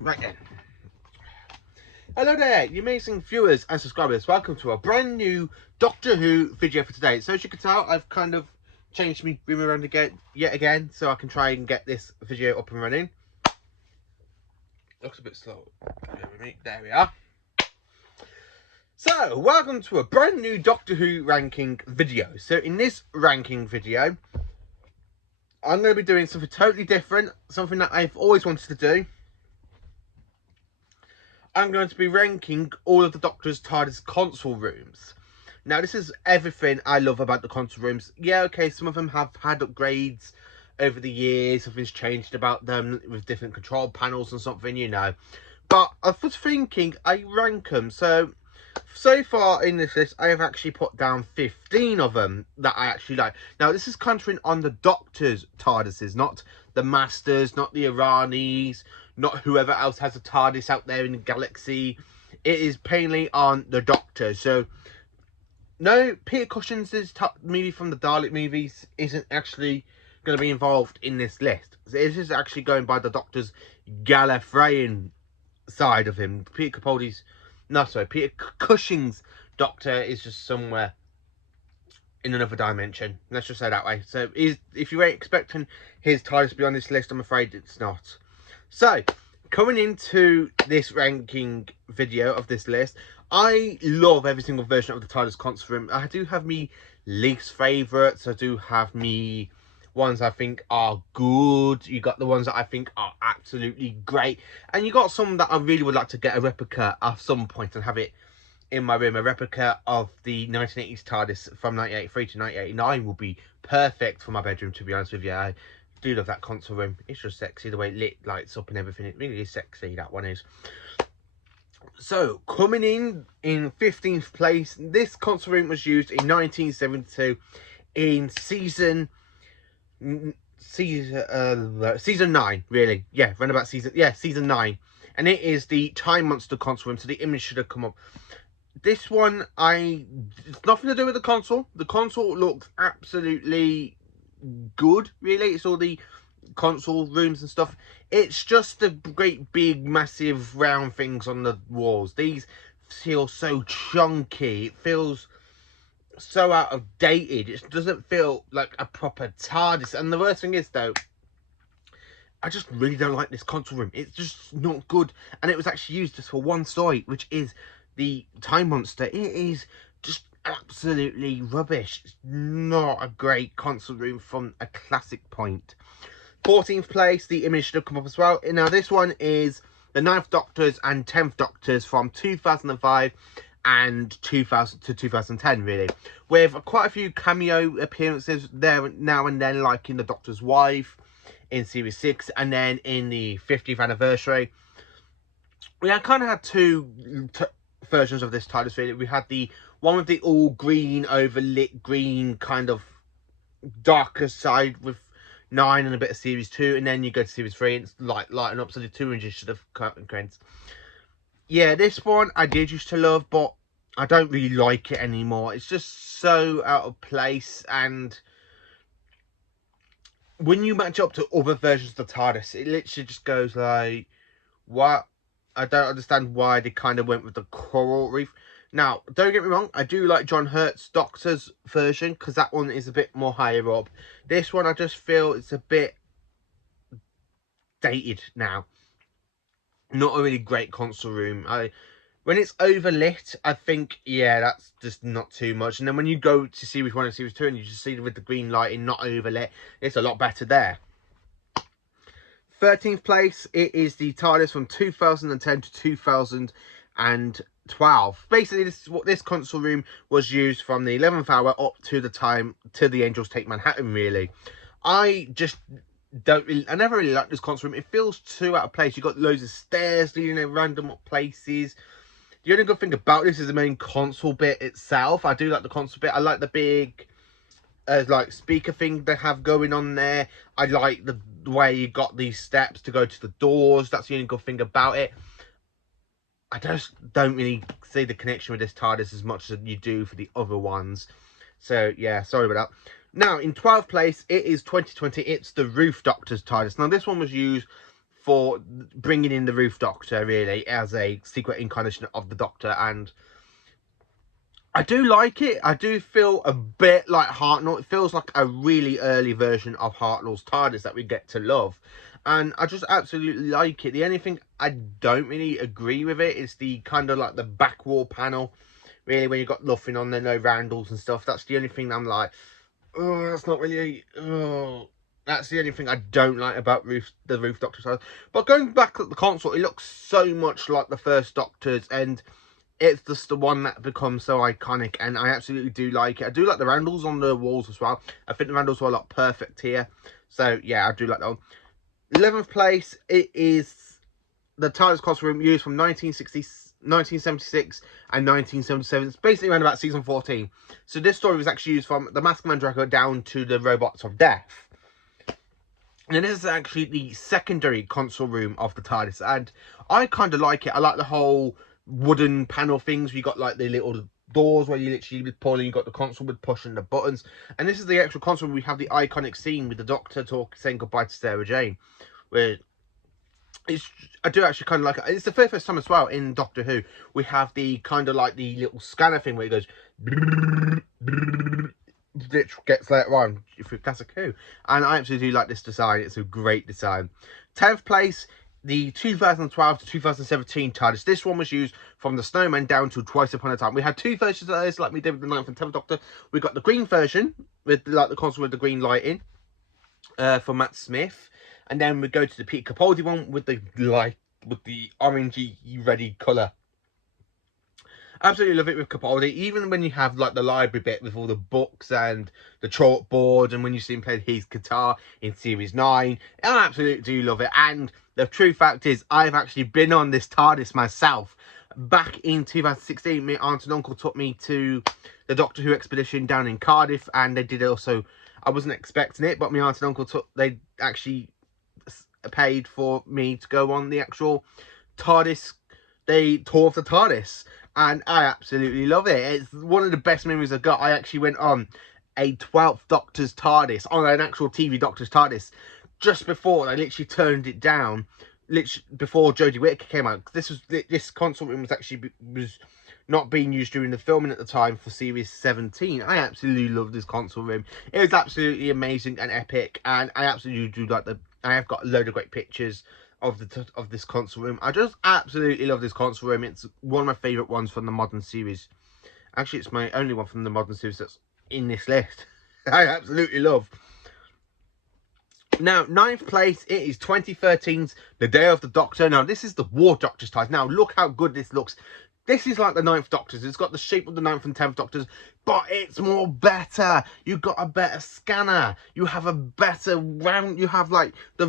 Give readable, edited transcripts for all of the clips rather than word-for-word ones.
Right then. Hello there, you amazing viewers and subscribers. Welcome to a brand new Doctor Who video for today. So as you can tell, I've kind of changed my room around yet again, so I can try and get this video up and running. Looks a bit slow. There we are. So, welcome to a brand new Doctor Who ranking video. So in this ranking video, I'm going to be doing something totally different, something that I've always wanted to do. I'm going to be ranking all of the Doctor's TARDIS console rooms. Now, this is everything I love about the console rooms. Yeah, okay, some of them have had upgrades over the years. Something's changed about them with different control panels and something, you know. But I was thinking I rank them. So far in this list, I have actually put down 15 of them that I actually like. Now, this is countering on the Doctor's TARDISes, not the Masters, not the Iranis, not whoever else has a TARDIS out there in the galaxy. It is plainly on the Doctor. So, no, Peter Cushing's movie from the Dalek movies isn't actually going to be involved in this list. This is actually going by the Doctor's Gallifreyan side of him. Peter Cushing's Doctor is just somewhere in another dimension. Let's just say that way. So, if you were expecting his TARDIS to be on this list, I'm afraid it's not. So, coming into this ranking video of this list, I love every single version of the TARDIS console room. I do have me least favourites. I do have me ones I think are good. You got the ones that I think are absolutely great. And you got some that I really would like to get a replica at some point and have it in my room. A replica of the 1980s TARDIS from 1983 to 1989 will be perfect for my bedroom, to be honest with you. I do love that console room. It's just sexy, the way it lights up and everything. It really is sexy, that one is. So, coming in 15th place, this console room was used in 1972 in season 9, really. Yeah, around about season 9. And it is the Time Monster console room, so the image should have come up. This one, it's nothing to do with the console. The console looks absolutely good, really. It's all the console rooms and stuff. It's just the great big massive round things on the walls. These feel so chunky. It feels so out of dated. It doesn't feel like a proper TARDIS. And the worst thing is, though, I just really don't like this console room. It's just not good. And it was actually used just for one story, which is the Time Monster. It is just absolutely rubbish. It's not a great console room from a classic point. 14th place, the image should have come up as well. Now, this one is the 9th Doctors and 10th Doctors from 2005 and 2000 to 2010, really, with quite a few cameo appearances there now and then, like in The Doctor's Wife in Series 6, and then in the 50th anniversary. We kind of had two versions of this TARDIS, really. We had the one with the all green, overlit green, kind of darker side with 9 and a bit of Series 2, and then you go to Series 3 and it's lighting up, so the 2 inches should have curtains. Yeah, this one I did used to love, but I don't really like it anymore. It's just so out of place, and when you match up to other versions of the TARDIS, it literally just goes like, what? I don't understand why they kind of went with the coral reef. Now, don't get me wrong, I do like John Hurt's Doctor's version, because that one is a bit more higher up. This one, I just feel it's a bit dated now. Not a really great console room. When it's overlit, I think, yeah, that's just not too much. And then when you go to Series 1 and Series 2 and you just see it with the green lighting, not overlit, it's a lot better there. 13th place, it is the TARDIS from 2010 to 2012. Basically, this console room was used from the 11th hour up to the time till the Angels Take Manhattan, really. I never really liked this console room. It feels too out of place. You've got loads of stairs leading in random places. The only good thing about this is the main console bit itself. I do like the console bit. I like the big like speaker thing they have going on there. I like the way you got these steps to go to the doors. That's the only good thing about it. I just don't really see the connection with this TARDIS as much as you do for the other ones. So yeah, sorry about that. Now, in 12th place, it is 2020. It's the Roof Doctor's TARDIS. Now, this one was used for bringing in the Roof Doctor, really, as a secret incarnation of the Doctor. And I do like it. I do feel a bit like Hartnell. It feels like a really early version of Hartnell's TARDIS that we get to love. And I just absolutely like it. The only thing I don't really agree with it is the kind of like the back wall panel. Really, when you've got nothing on there, no roundels and stuff. That's the only thing I'm like, oh, that's not really... Oh. That's the only thing I don't like about the Roof Doctor side. But going back at the console, it looks so much like the first Doctor's, and it's just the one that becomes so iconic, and I absolutely do like it. I do like the roundels on the walls as well. I think the roundels are a lot perfect here. So, yeah, I do like that one. 11th place, it is the TARDIS console room used from 1976 and 1977. It's basically around about season 14. So this story was actually used from the Mask Man Draco down to the Robots of Death. And this is actually the secondary console room of the TARDIS, and I kind of like it. I like the whole wooden panel things. We got like the little doors where you literally pull, and you got the console with pushing the buttons. And this is the actual console. We have the iconic scene with the Doctor saying goodbye to Sarah Jane, where I do actually kind of like it. It's the first time as well in Doctor Who we have the kind of like the little scanner thing where it goes, which gets later on through Classic Who. And I absolutely do like this design. It's a great design. 10th place, the 2012 to 2017 TARDIS. This one was used from the Snowman down to Twice Upon a Time. We had two versions of this, like we did with the 9th and 10th Doctor. We got the green version with like the console with the green lighting for Matt Smith, and then we go to the Peter Capaldi one with the orangey ready colour. Absolutely love it with Capaldi, even when you have like the library bit with all the books and the chalkboard, and when you see him play his guitar in series 9. I absolutely do love it. And the true fact is, I've actually been on this TARDIS myself. Back in 2016, my aunt and uncle took me to the Doctor Who expedition down in Cardiff, and they did also, I wasn't expecting it, but my aunt and uncle they actually paid for me to go on the actual TARDIS, they tour of the TARDIS. And I absolutely love it. It's one of the best memories I've got. I actually went on a 12th Doctor's TARDIS, on an actual TV Doctor's TARDIS, just before they literally turned it down, literally before Jodie Whittaker came out. This console room was not being used during the filming at the time for Series 17. I absolutely love this console room. It was absolutely amazing and epic, and I absolutely do like I have got a load of great pictures of this console room. I just absolutely love this console room. It's one of my favourite ones from the modern series. Actually, it's my only one from the modern series that's in this list. I absolutely love. Now, 9th place, it is 2013's The Day of the Doctor. Now, this is the War Doctor's TARDIS. Now, look how good this looks. This is like the 9th Doctor's. It's got the shape of the 9th and 10th Doctors, but it's more better. You've got a better scanner. You have a better round. You have like the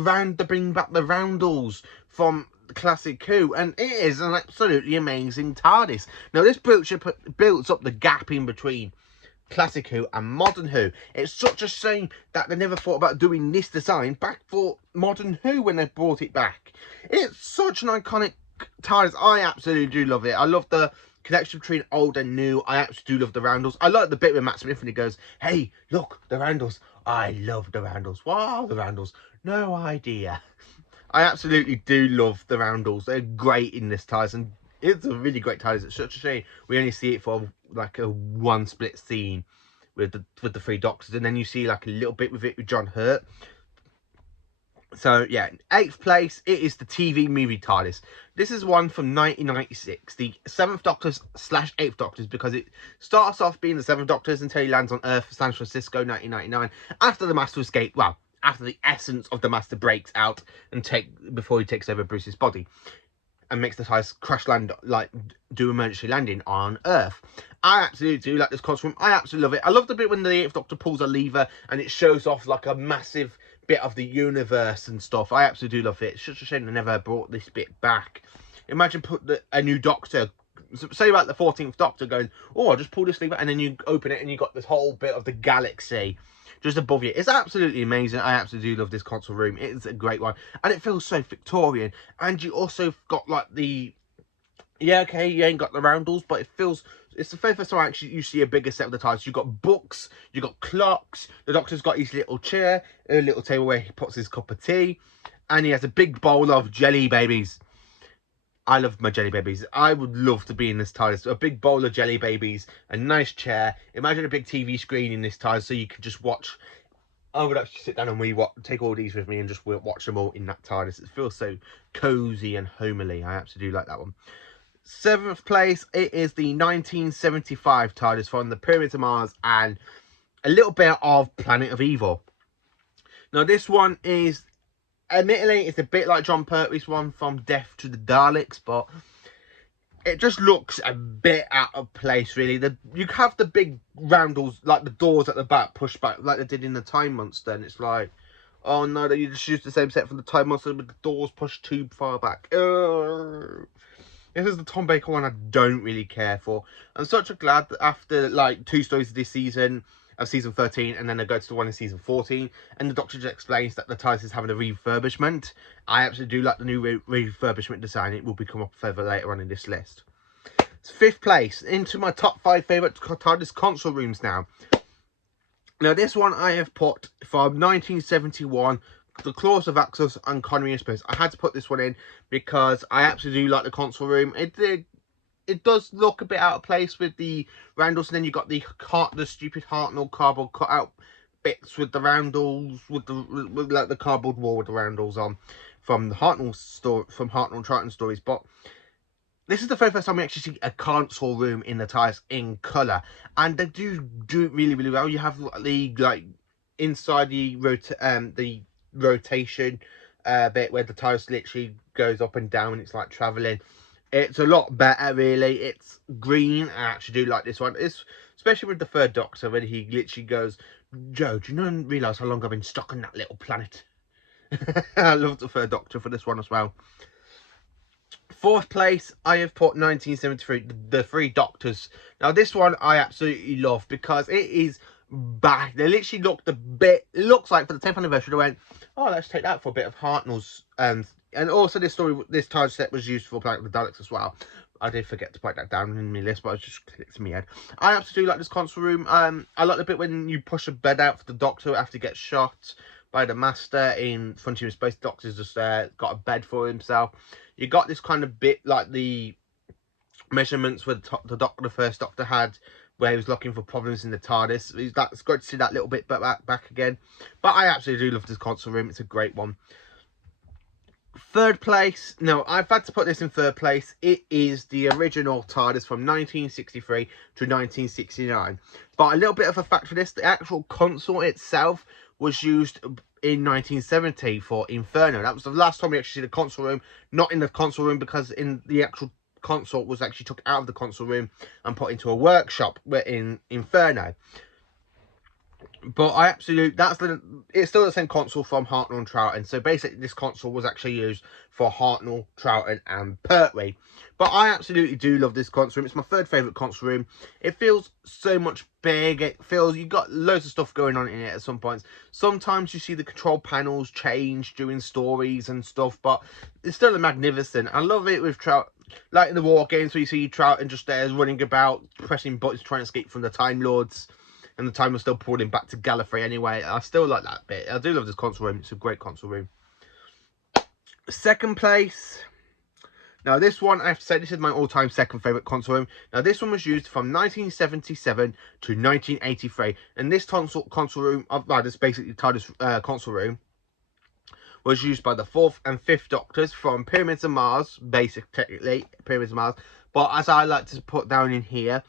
bring back the roundels from Classic Who, and it is an absolutely amazing TARDIS. Now, this builds up the gap in between Classic Who and Modern Who. It's such a shame that they never thought about doing this design back for Modern Who when they brought it back. It's such an iconic TARDIS. I absolutely do love it. I love the connection between old and new. I absolutely do love the roundels. I like the bit with Matt Smith when he goes, "Hey, look, the roundels." I love the roundels. What are the roundels? No idea. I absolutely do love the roundels. They're great in this TARDIS, and it's a really great TARDIS. It's such a shame we only see it for like a one split scene with the 3 Doctors, and then you see like a little bit with it with John Hurt. So, yeah, 8th place, it is the TV movie TARDIS. This is one from 1996, the 7th Doctors / 8th Doctors, because it starts off being the 7th Doctors until he lands on Earth, San Francisco, 1999, after the Master escape, well, after the essence of the Master breaks out and before he takes over Bruce's body and makes the TARDIS crash land, like, do emergency landing on Earth. I absolutely do like this costume. I absolutely love it. I love the bit when the 8th Doctor pulls a lever and it shows off, like, a massive bit of the universe and stuff. I absolutely do love it. It's such a shame they never brought this bit back. Imagine a new Doctor, say about the 14th Doctor going, "Oh, I'll just pull this lever," and then you open it and you got this whole bit of the galaxy just above you. It's absolutely amazing. I absolutely do love this console room. It's a great one, and it feels so Victorian. And you also got like the, yeah, okay, you ain't got the roundels, but it feels, it's the first time actually you see a bigger set of the TARDIS. You've got books, you've got clocks, the Doctor's got his little chair, a little table where he puts his cup of tea, And he has a big bowl of jelly babies. I love my jelly babies. I would love to be in this TARDIS. A big bowl of jelly babies, a nice chair. Imagine a big TV screen in this TARDIS so you can just watch. I would actually sit down and take all these with me and just watch them all in that TARDIS. It feels so cozy and homely. I absolutely like that one. 7th place, it is the 1975 TARDIS from the Pyramids of Mars and a little bit of Planet of Evil. Now, this one is, admittedly, it's a bit like John Pertwee's one from Death to the Daleks, but it just looks a bit out of place, really. You have the big roundels, like the doors at the back, pushed back, like they did in the Time Monster, and it's like, oh no, you just used the same set from the Time Monster with the doors pushed too far back. This is the Tom Baker one I don't really care for. I'm such a glad that after like 2 stories this season, of season 13, and then they go to the one in season 14, and the Doctor just explains that the TARDIS is having a refurbishment. I absolutely do like the new refurbishment design. It will become up further later on in this list. It's 5th place, into my top 5 favourite TARDIS console rooms now. Now, this one I have put from 1971, the Claws of Axos and Connery in Space. I had to put this one in because I absolutely do like the console room. It does look a bit out of place with the roundels, and then you got the stupid Hartnell cardboard cutout bits with the roundels, with like the cardboard wall with the roundels on from the Hartnell story, from Hartnell and Triton stories. But this is the very first time we actually see a console room in the TARDIS in colour, and they do it really, really well. You have the like inside the rotation bit where the TARDIS literally goes up and down. It's like travelling. It's a lot better, really. It's green. I actually do like this one. It's especially with the 3rd Doctor when he literally goes, "Joe, do you not realise how long I've been stuck on that little planet?" I love the 3rd Doctor for this one as well. 4th place, I have put 1973, the 3 Doctors. Now, this one I absolutely love because it is back. They literally looked a bit, it looks like for the 10th anniversary, they went, oh, let's take that for a bit of Hartnell's. And also this TARDIS set was used for Planet of the Daleks as well. I did forget to put that down in my list, but I just clicked in my head. I absolutely like this console room. I like the bit when you push a bed out for the Doctor after he gets shot by the Master in Frontier in Space. The Doctor's just got a bed for himself. You got this kind of bit like the measurements where the 1st Doctor had, where he was looking for problems in the TARDIS. That's great to see that little bit back again. But I absolutely do love this console room. It's a great one. 3rd place, no, I've had to put this in 3rd place. It is the original TARDIS from 1963 to 1969. But a little bit of a fact for this, the actual console itself was used in 1970 for Inferno. That was the last time we actually see the console room. Not in the console room, because in the actual console was actually took out of the console room and put into a workshop in Inferno. But I absolutely, it's still the same console from Hartnell and Troughton. So basically this console was actually used for Hartnell, Troughton and Pertwee. But I absolutely do love this console room. It's my 3rd favourite console room. It feels so much big. It feels, you've got loads of stuff going on in it at some points. Sometimes you see the control panels change during stories and stuff, but it's still magnificent. I love it with Troughton, like in the War Games where you see Troughton just there running about, pressing buttons, trying to escape from the Time Lords. And the time was still pulling back to Gallifrey anyway. I still like that bit. I do love this console room. It's a great console room. 2nd place. Now, this one, I have to say, this is my all-time 2nd favourite console room. Now, this one was used from 1977 to 1983. And this console room, this basically TARDIS console room, was used by the 4th and 5th Doctors from Pyramids of Mars, technically, Pyramids of Mars. But as I like to put down in here,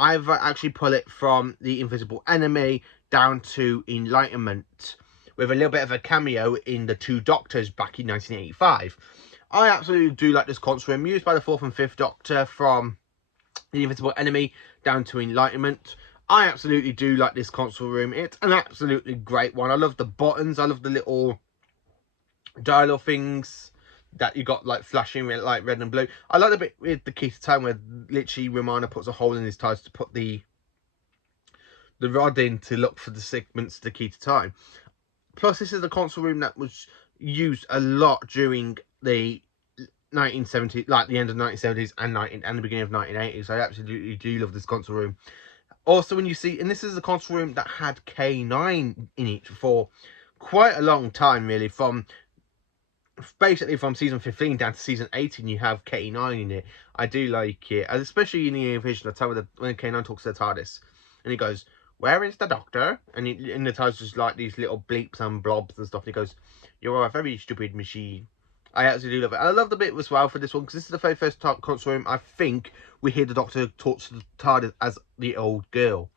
I've actually pulled it from The Invisible Enemy down to Enlightenment, with a little bit of a cameo in The 2 Doctors back in 1985. I absolutely do like this console room, used by the 4th and 5th Doctor from The Invisible Enemy down to Enlightenment. I absolutely do like this console room. It's an absolutely great one. I love the buttons. I love the little dial things that you got like flashing like red and blue. I like the bit with the key to time where literally Romana puts a hole in his tires to put the rod in to look for the segments to the key to time. Plus, this is the console room that was used a lot during the 1970s, like the end of the 1970s and the beginning of 1980s. I absolutely do love this console room. Also, when you see, and this is the console room that had K9 in it for quite a long time, really, from basically from season 15 down to season 18, you have K9 in it. I do like it, and especially in the original time when K9 talks to the TARDIS, and he goes, "Where is the Doctor?" And in the TARDIS just like these little bleeps and blobs and stuff. And he goes, "You're a very stupid machine." I absolutely love it. And I love the bit as well for this one because this is the very first console room I think we hear the Doctor talk to the TARDIS as the old girl.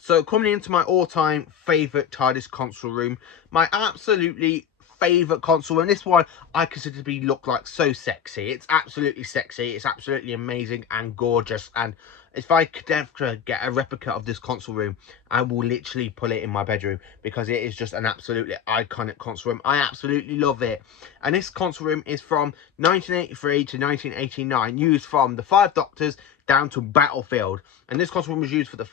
So coming into my all-time favourite TARDIS console room, my absolutely favourite console room. This one I consider to be look like so sexy. It's absolutely sexy. It's absolutely amazing and gorgeous. And if I could ever get a replica of this console room, I will literally put it in my bedroom because it is just an absolutely iconic console room. I absolutely love it. And this console room is from 1983 to 1989, used from the 5 Doctors down to Battlefield. And this console room was used for the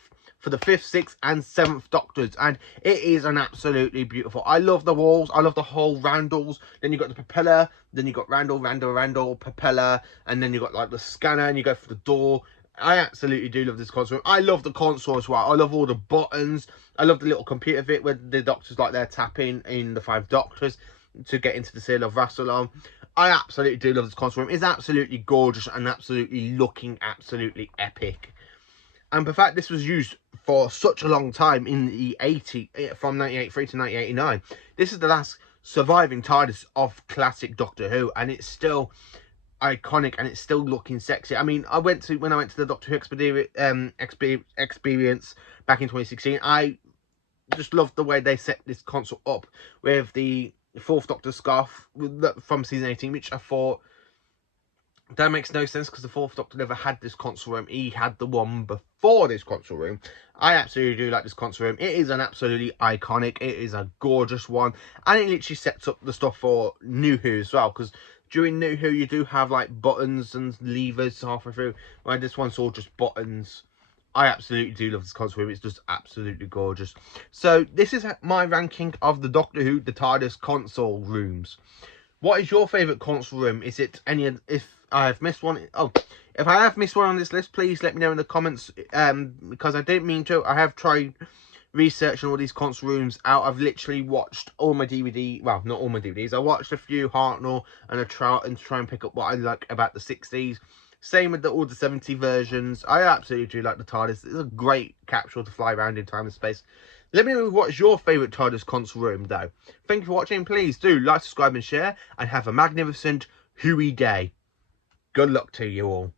5th, 6th and 7th Doctors, and it is an absolutely beautiful. I love the walls, I love the whole Randalls, then you got the propeller, then you got Randall, propeller, and then you got like the scanner, and you go for the door. I absolutely do love this console. I love the console as well. I love all the buttons. I love the little computer bit where the Doctors like they're tapping in the 5 Doctors to get into the Seal of Rassilon. I absolutely do love this console room. It's absolutely gorgeous and absolutely looking absolutely epic. And the fact this was used for such a long time in the 80s, from 1983 to 1989, this is the last surviving TARDIS of classic Doctor Who, and it's still iconic and it's still looking sexy. I mean, when I went to the Doctor Who experience back in 2016, I just loved the way they set this console up with the 4th Doctor scarf from season 18, which I thought that makes no sense because the 4th Doctor never had this console room. He had the one before this console room. I absolutely do like this console room. It is an absolutely iconic. It is a gorgeous one. And it literally sets up the stuff for New Who as well. Because during New Who, you do have like buttons and levers halfway through. Where this one's all just buttons. I absolutely do love this console room. It's just absolutely gorgeous. So this is my ranking of the Doctor Who, the TARDIS console rooms. What is your favourite console room? Is it any? If I have missed one, if I have missed one on this list, please let me know in the comments. Because I didn't mean to. I have tried researching all these console rooms out. I've literally watched all my DVD. Well, not all my DVDs. I watched a few Hartnell and a Troughton to try and pick up what I like about the 60s. Same with all the 70 versions. I absolutely do like the TARDIS. It's a great capsule to fly around in time and space. Let me know what's your favourite TARDIS console room, though. Thank you for watching. Please do like, subscribe and share. And have a magnificent Who-y day. Good luck to you all.